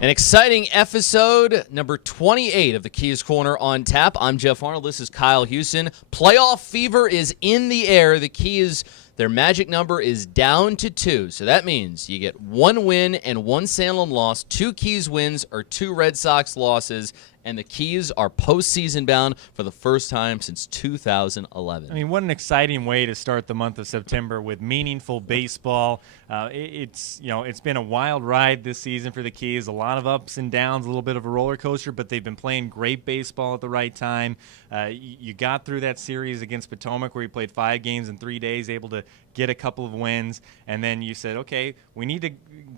An exciting episode, number 28 of the Keys Corner on tap. I'm Jeff Arnold. This is Kyle Houston. Playoff fever is in the air. The Keys, their magic number is down to 2. So that means you get 1 win and 1 Salem loss, 2 Keys wins or 2 Red Sox losses, and the Keys are postseason bound for the first time since 2011. I mean, what an exciting way to start the month of September with meaningful baseball. It's been a wild ride this season for the Keys. A lot of ups and downs, a little bit of a roller coaster, but they've been playing great baseball at the right time. You got through that series against Potomac where you played 5 games in 3 days, able to get a couple of wins, and then you said, okay, we need to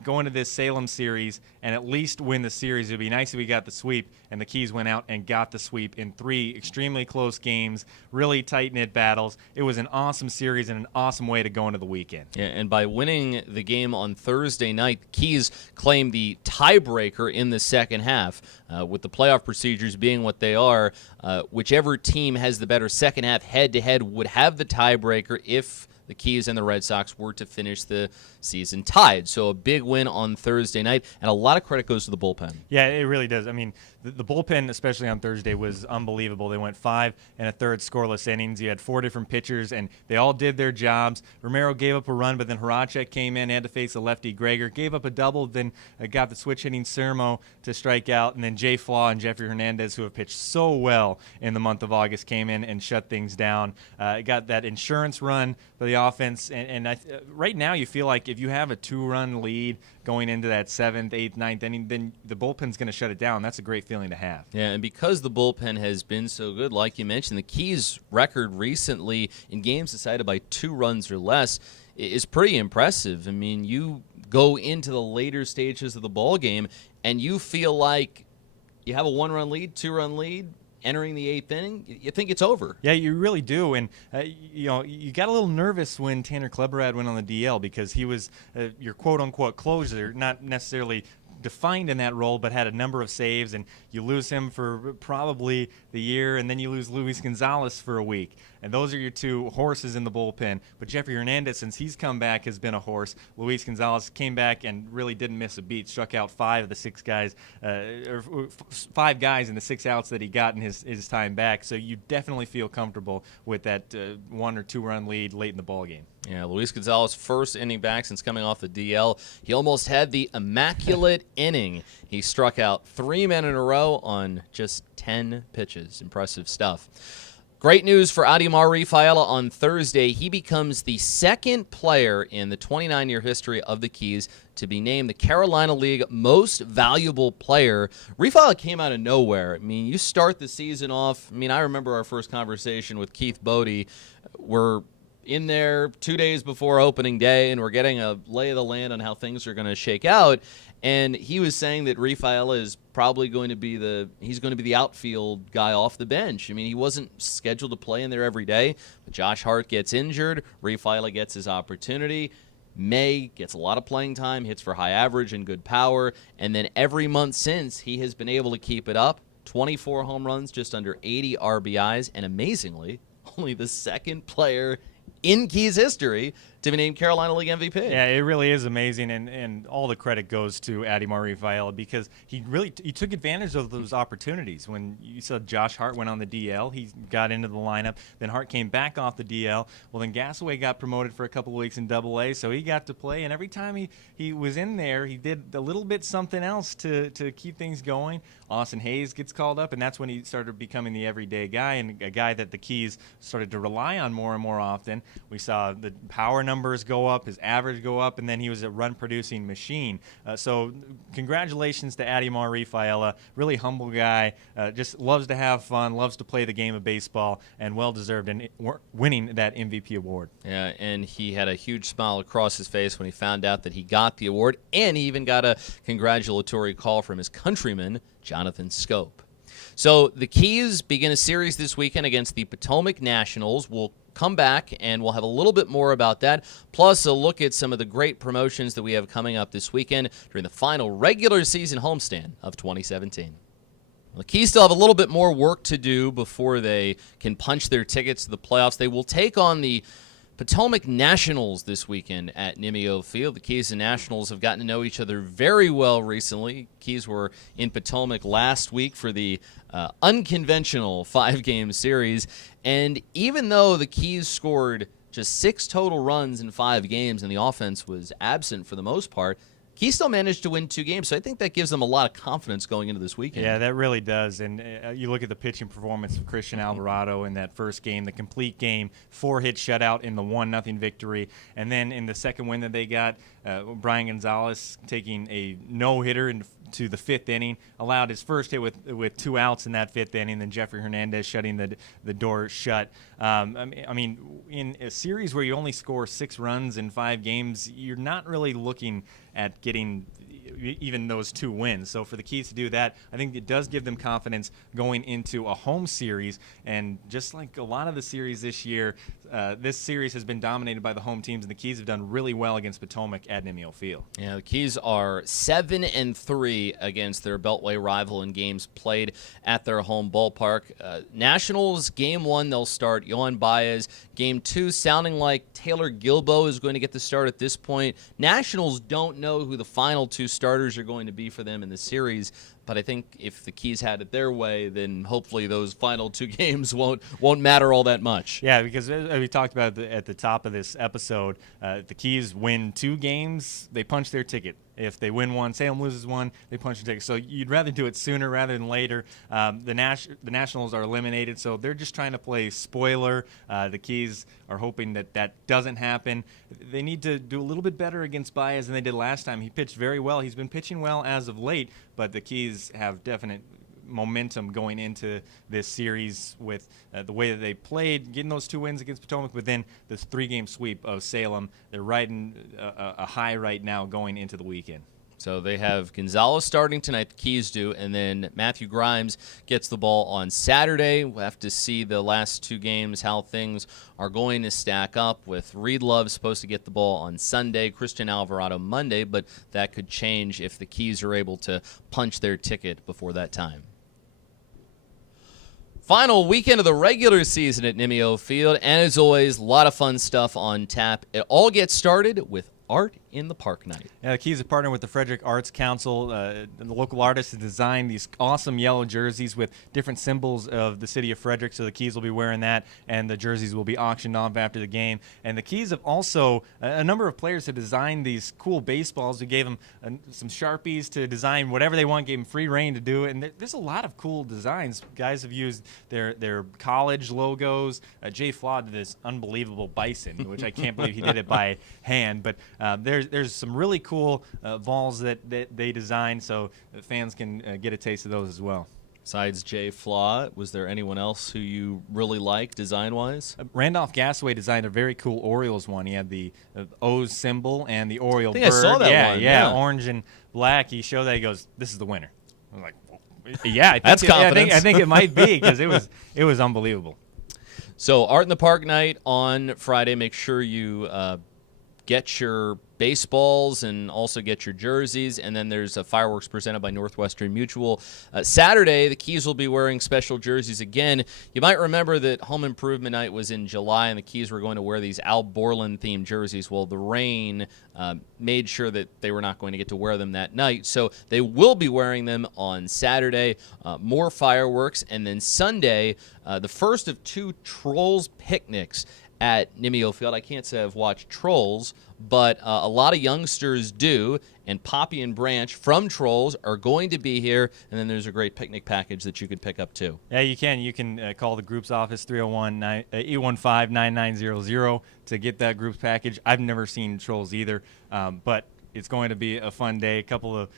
go into this Salem series and at least win the series. It would be nice if we got the sweep, and the Keys went out and got the sweep in 3 extremely close games, really tight-knit battles. It was an awesome series and an awesome way to go into the weekend. Yeah, and by winning the game on Thursday night, Keys claimed the tiebreaker in the second half. With the playoff procedures being what they are, whichever team has the better second half head-to-head would have the tiebreaker if the Keys and the Red Sox were to finish the season tied. So a big win on Thursday night, and a lot of credit goes to the bullpen. Yeah, it really does. I mean, the bullpen, especially on Thursday, was unbelievable. They went 5 1/3 scoreless innings. You had 4 different pitchers, and they all did their jobs. Romero gave up a run, but then Horacek came in, had to face a lefty Greger, gave up a double, then got the switch-hitting Sermo to strike out, and then Jay Flaw and Jeffrey Hernandez, who have pitched so well in the month of August, came in and shut things down. Got that insurance run for the offense, and right now you feel like if you have a 2-run lead going into that 7th, 8th, 9th inning, then the bullpen's going to shut it down. That's a great feeling to have. Yeah, and because the bullpen has been so good, like you mentioned, the Keys' record recently in games decided by 2 runs or less is pretty impressive. I mean, you go into the later stages of the ball game, and you feel like you have a 1-run lead, 2-run lead, entering the 8th inning, you think it's over. Yeah, you really do. And, you got a little nervous when Tanner Kleberad went on the DL because he was your quote-unquote closer, not necessarily defined in that role, but had a number of saves, and you lose him for probably the year, and then you lose Luis Gonzalez for a week. And those are your 2 horses in the bullpen. But Jeffrey Hernandez, since he's come back, has been a horse. Luis Gonzalez came back and really didn't miss a beat, struck out 5 of the 6 guys, or 5 guys in the 6 outs that he got in his time back. So you definitely feel comfortable with that 1 or 2-run lead late in the ballgame. Yeah, Luis Gonzalez, first inning back since coming off the DL. He almost had the immaculate inning. He struck out 3 men in a row on just 10 pitches. Impressive stuff. Great news for Adimar Rafaela on Thursday. He becomes the 2nd player in the 29-year history of the Keys to be named the Carolina League Most Valuable Player. Rafaela came out of nowhere. I mean, you start the season off. I mean, I remember our first conversation with Keith Bodie. We're in there 2 days before opening day, and we're getting a lay of the land on how things are going to shake out. And he was saying that Rafaela is probably going to be the outfield guy off the bench. I mean, he wasn't scheduled to play in there every day, but Josh Hart gets injured. Rafaela gets his opportunity. May gets a lot of playing time, hits for high average and good power. And then every month since, he has been able to keep it up. 24 home runs, just under 80 RBIs, and amazingly, only the 2nd player in Keys history to be named Carolina League MVP. Yeah, it really is amazing, and all the credit goes to Adimar Rafaela because he took advantage of those opportunities. When you saw Josh Hart went on the DL, he got into the lineup. Then Hart came back off the DL. Well, then Gasaway got promoted for a couple of weeks in Double-A, so he got to play. And every time he was in there, he did a little bit something else to keep things going. Austin Hayes gets called up, and that's when he started becoming the everyday guy and a guy that the Keys started to rely on more and more often. We saw the power numbers go up, his average go up, and then he was a run-producing machine. So congratulations to Adimar Rafaela, really humble guy, just loves to have fun, loves to play the game of baseball, and well-deserved in winning that MVP award. Yeah, and he had a huge smile across his face when he found out that he got the award, and he even got a congratulatory call from his countryman, Jonathan Scope. So the Keys begin a series this weekend against the Potomac Nationals. We'll come back and we'll have a little bit more about that, plus a look at some of the great promotions that we have coming up this weekend during the final regular season homestand of 2017. The Keys still have a little bit more work to do before they can punch their tickets to the playoffs. They will take on the Potomac Nationals this weekend at Nimio Field. The Keys and Nationals have gotten to know each other very well recently. Keys were in Potomac last week for the unconventional 5-game series. And even though the Keys scored just 6 total runs in 5 games and the offense was absent for the most part, Keys still managed to win 2 games, so I think that gives them a lot of confidence going into this weekend. Yeah, that really does. And you look at the pitching performance of Christian Alvarado in that first game, the complete game, 4-hit shutout in the 1-0 victory. And then in the second win that they got, Brian Gonzalez taking a no-hitter to the 5th inning, allowed his first hit with 2 outs in that 5th inning, then Jeffrey Hernandez shutting the door shut. I mean, in a series where you only score 6 runs in 5 games, you're not really looking at getting even those 2 wins. So for the Keys to do that, I think it does give them confidence going into a home series. And just like a lot of the series this year, this series has been dominated by the home teams, and the Keys have done really well against Potomac at Nimio Field. Yeah, the Keys are 7-3 against their Beltway rival in games played at their home ballpark. Nationals, Game 1, they'll start Yohan Baez. Game 2, sounding like Taylor Gilbo is going to get the start at this point. Nationals don't know who the final 2 starters are going to be for them in the series, but I think if the Keys had it their way, then hopefully those final 2 games won't matter all that much. Yeah, because as we talked about at the top of this episode, the Keys win 2 games, they punch their ticket. If they win 1, Salem loses 1, they punch their ticket. So you'd rather do it sooner rather than later. The Nationals are eliminated, so they're just trying to play spoiler. The Keys are hoping that doesn't happen. They need to do a little bit better against Baez than they did last time. He pitched very well. He's been pitching well as of late, but the Keys have definite momentum going into this series with the way that they played, getting those 2 wins against Potomac, but then this 3-game sweep of Salem. They're riding a high right now going into the weekend. So they have Gonzalez starting tonight, the Keys do, and then Matthew Grimes gets the ball on Saturday. We'll have to see the last 2 games, how things are going to stack up, with Reed Love supposed to get the ball on Sunday, Christian Alvarado Monday, but that could change if the Keys are able to punch their ticket before that time. Final weekend of the regular season at Nimio Field, and as always, a lot of fun stuff on tap. It all gets started with Art in the Park night. Yeah, the Keys have partnered with the Frederick Arts Council. The local artists have designed these awesome yellow jerseys with different symbols of the city of Frederick, so the Keys will be wearing that, and the jerseys will be auctioned off after the game. And the Keys have also, a number of players have designed these cool baseballs. We gave them some Sharpies to design whatever they want, gave them free reign to do it, and there's a lot of cool designs. Guys have used their college logos. Jay Flaw did this unbelievable bison, which I can't believe he did it by hand, but there's some really cool balls that they designed, so fans can get a taste of those as well. Besides Jay Flaw, was there anyone else who you really liked design-wise? Randolph Gasaway designed a very cool Orioles one. He had the O's symbol and the Oriole bird. I saw that one. Yeah, orange and black. He showed that. He goes, "This is the winner." I'm like, "Yeah, that's confidence." I think it might be, because it was unbelievable. So Art in the Park night on Friday. Make sure you get your baseballs and also get your jerseys, and then there's a fireworks presented by Northwestern Mutual. Saturday, the Keys will be wearing special jerseys again. You might remember that Home Improvement Night was in July, and the Keys were going to wear these Al Borland-themed jerseys. Well, the rain made sure that they were not going to get to wear them that night, so they will be wearing them on Saturday. More fireworks, and then Sunday, the first of 2 Trolls picnics at Nimio Field. I can't say I've watched Trolls, but a lot of youngsters do, and Poppy and Branch from Trolls are going to be here, and then there's a great picnic package that you could pick up too. Yeah, you can. You can call the group's office, 301-815-9900, to get that group's package. I've never seen Trolls either, but it's going to be a fun day, a couple of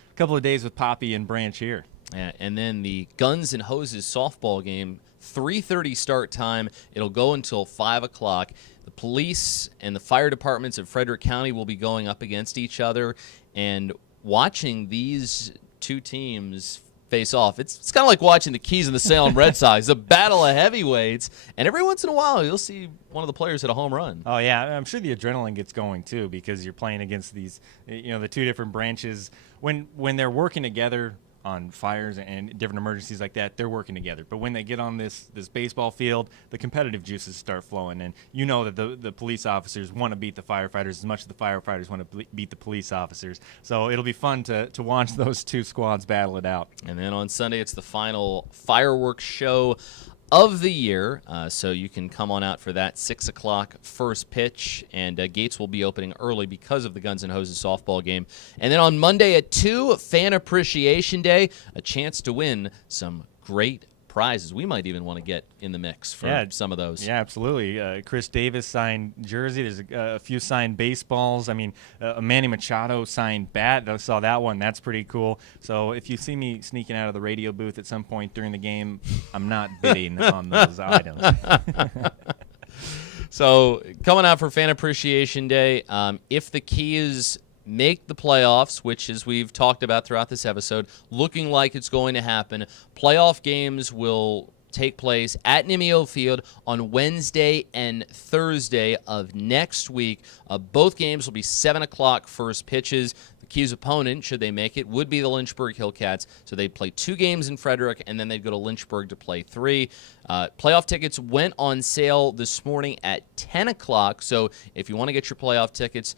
days with Poppy and Branch here. Yeah, and then the Guns and Hoses softball game, 3:30 start time. It'll go until 5 o'clock. The police and the fire departments of Frederick County will be going up against each other, and watching these 2 teams face off, it's kind of like watching the Keys and the Salem Red Sox, a battle of heavyweights, and every once in a while you'll see one of the players hit a home run. Oh, yeah, I'm sure the adrenaline gets going too, because you're playing against these, the 2 different branches. When they're working together on fires and different emergencies like that, they're working together. But when they get on this baseball field, the competitive juices start flowing, and you know that the police officers want to beat the firefighters as much as the firefighters want to beat the police officers. So it'll be fun to watch those two squads battle it out. And then on Sunday, it's the final fireworks show of the year, so you can come on out for that 6 o'clock first pitch, and gates will be opening early because of the Guns N' Hoses softball game. And then on Monday at 2, Fan Appreciation Day, a chance to win some great prizes. We might even want to get in the mix for some of those. Yeah, absolutely. Chris Davis signed jersey. There's a few signed baseballs. I mean, Manny Machado signed bat. I saw that one. That's pretty cool. So if you see me sneaking out of the radio booth at some point during the game, I'm not bidding on those items. So coming out for Fan Appreciation Day, if the Keys make the playoffs, which, as we've talked about throughout this episode, looking like it's going to happen, playoff games will take place at Nimio Field on Wednesday and Thursday of next week. Both games will be 7 o'clock first pitches. The Keys' opponent, should they make it, would be the Lynchburg Hillcats. So they'd play 2 games in Frederick, and then they'd go to Lynchburg to play 3. Playoff tickets went on sale this morning at 10 o'clock. So if you want to get your playoff tickets,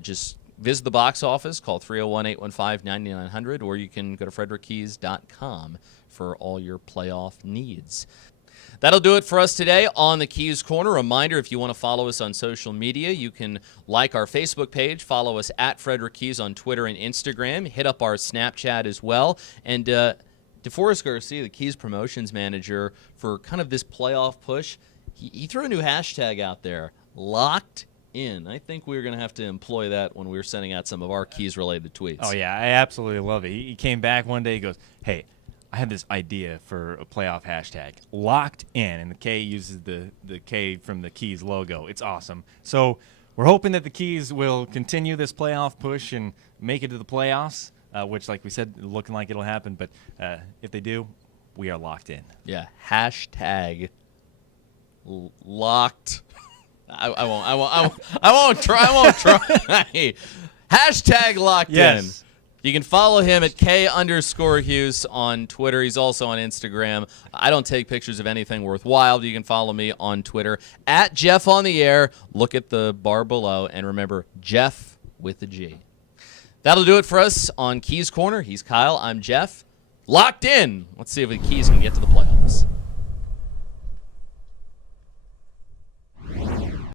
just visit the box office, call 301-815-9900, or you can go to frederickkeys.com for all your playoff needs. That'll do it for us today on the Keys Corner. Reminder, if you want to follow us on social media, you can like our Facebook page, follow us at Frederick Keys on Twitter and Instagram, hit up our Snapchat as well. And DeForest Garcia, the Keys promotions manager for kind of this playoff push, he threw a new hashtag out there, Locked In. I think we're going to have to employ that when we're sending out some of our Keys-related tweets. Oh, yeah, I absolutely love it. He came back one day, he goes, hey, I had this idea for a playoff hashtag, Locked In, and the K uses the K from the Keys logo. It's awesome. So we're hoping that the Keys will continue this playoff push and make it to the playoffs, which, like we said, looking like it'll happen. But if they do, we are locked in. Yeah, hashtag locked. I won't try. Hashtag locked in. You can follow him at K_Hughes on Twitter. He's also on Instagram. I don't take pictures of anything worthwhile. You can follow me on Twitter at Geoff on the Air. Look at the bar below, and remember, Geoff with a G. That'll do it for us on Keys Corner. He's Kyle. I'm Geoff. Locked in. Let's see if the Keys can get to the playoffs.